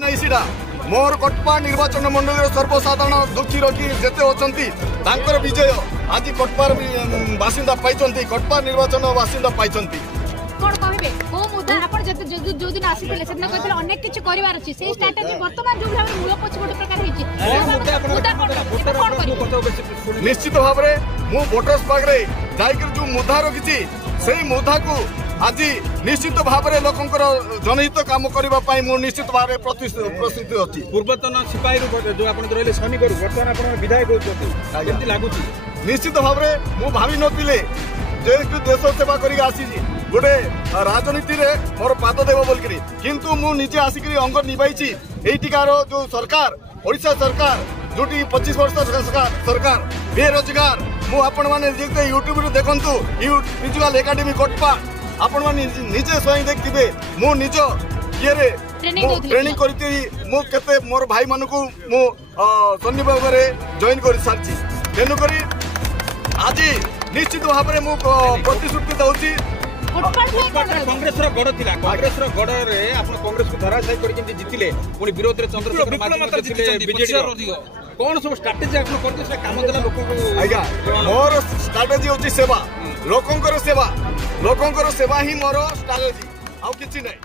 नहीं सीधा मोर कटपा निर्वाचन मंडल सर्वसाधारण दुखी रखी जेते होचंती तांकर विजय आज कटपार बासिंदा पाइचंती कटपा निर्वाचन बासिंदा पाइचंती कोन कहबे को मुद्दा आपण जते जो दिन आसीले सेतना कहले अनेक किछ करिवार अछि से स्ट्रेटजी वर्तमान जो भाबे मूल पछ गोटे प्रकार होछि निश्चित भाव रे मु वोटर्स पागरे जाइकर जो मुद्दा रखिछि सेही मुद्दा को आज निश्चित भाव में लोकंकर जनहित काम करने मु निश्चित भाव प्रस्तुत अच्छी पूर्वतन सिपाही जो आप रही सैनिक बर्तमान आप विधायक होती लगुच निश्चित भाव में मु भावी नथिले जेहेतु देश सेवा करी आसी गोटे राजनीति रे मोर पाद देव बोलकरी किंतु मु निजे आसिक अंग निभाई एटिकार जो सरकार ओडिशा सरकार जोटी 25 वर्ष सरकार बेरोजगार मु आपण माने यूट्यूब रे देखंतु म्यूजिकल एकेडमी कटपा आपण माने निजे स्वयं देखिबे मु निज ये रे ट्रेनिंग करती मु केते मोर भाई मानु को मु शनिवार रे जॉइन कर सारची तेनु करी आज निश्चित भाव में मु प्रतिश्रुति दउची कांग्रेस गढ़ थिला कांग्रेस गढ़ रे आपण कांग्रेस को धराशायी करके जितिले पुनी विरोध रे चंद्रशेखर माझी बीजेडी कौन सब स्ट्रेटजी आप करते से काम देला लोक को आज्ञा मोर स्ट्रेटजी होची सेवा लोकंकर सेवा ही मोर स्ट्रेटजी आउ किछि नै।